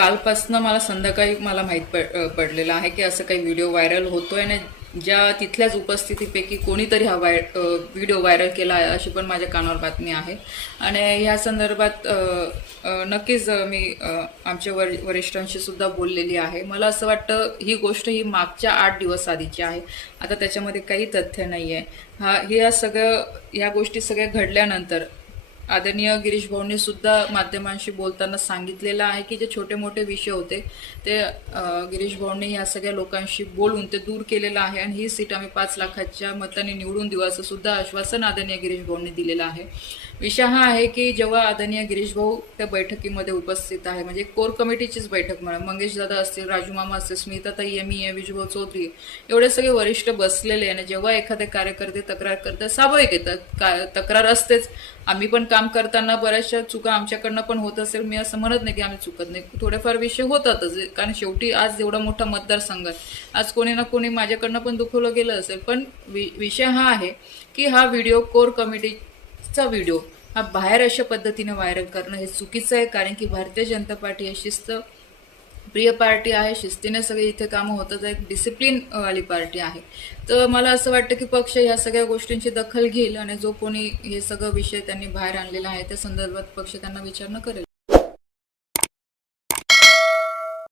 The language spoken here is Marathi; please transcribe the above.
कालपासनं मला संध्याकाळी मला माहीत पडलेलं आहे की असं काही व्हिडिओ व्हायरल होतोय आणि ज्या तिथल्याच उपस्थितीपैकी कोणीतरी हा व्हिडिओ व्हायरल केला आहे अशी पण माझ्या कानावर बातमी आहे। आणि ह्या संदर्भात नक्कीच मी आमच्या वरिष्ठांशी सुद्धा बोललेली आहे। मला असं वाटतं ही गोष्ट ही मागच्या 8 दिवस आधीची आहे, आता त्याच्यामध्ये काही तथ्य नाही आहे। ह्या गोष्टी सगळ्या घडल्यानंतर आदरणीय गिरीश भाऊंनी सुद्धा माध्यमांशी बोलताना सांगितलेलं आहे की जे छोटे मोठे विषय होते ते गिरीश भाऊंनी ह्या सगळ्या लोकांशी बोलून ते दूर केलेलं आहे आणि ही सीट आम्ही 5 लाखाच्या मताने निवडून देऊ असं सुद्धा आश्वासन आदरणीय गिरीश भाऊंनी दिलेलं आहे। विषय हा आहे की जेव्हा आदरणीय गिरीश भाऊ त्या बैठकीमध्ये उपस्थित आहे, म्हणजे कोर कमिटीचीच बैठक म्हणा, मंगेश दादा असतील, राजू मामा असतील, स्मिताताई एमी आहे, विजूभाऊ चौधरी, एवढे सगळे वरिष्ठ बसलेले आणि जेव्हा एखादे कार्यकर्ते तक्रार करतात, स्वाभाविक येतात, तक्रार असतेच। आम्ही पण काम करताना बऱ्याचशा चुका आमच्याकडनं पण होत असेल, मी असं म्हणत नाही की आम्ही चुकत नाही, थोडेफार विषय होतातच, कारण शेवटी आज एवढा मोठा मतदारसंघ आहे, आज कोणी ना कोणी माझ्याकडनं पण दुखवलं गेलं असेल। पण विषय हा आहे की हा व्हिडिओ कोर कमिटीचा व्हिडिओ हा बाहेर अशा पद्धतीने व्हायरल करणं हे चुकीचं आहे, कारण की भारतीय जनता पार्टी ही शिस्त प्रिय पार्टी आहे, शिस्तीने सगळे इथे कामं होतात, एक डिसिप्लिन वाली पार्टी आहे। तर मला असं वाटतं की पक्ष ह्या सगळ्या गोष्टींची दखल घेईल आणि जो कोणी हे सगळं विषय त्यांनी बाहेर आणलेला आहे त्या संदर्भात पक्ष त्यांना विचारणा करेल।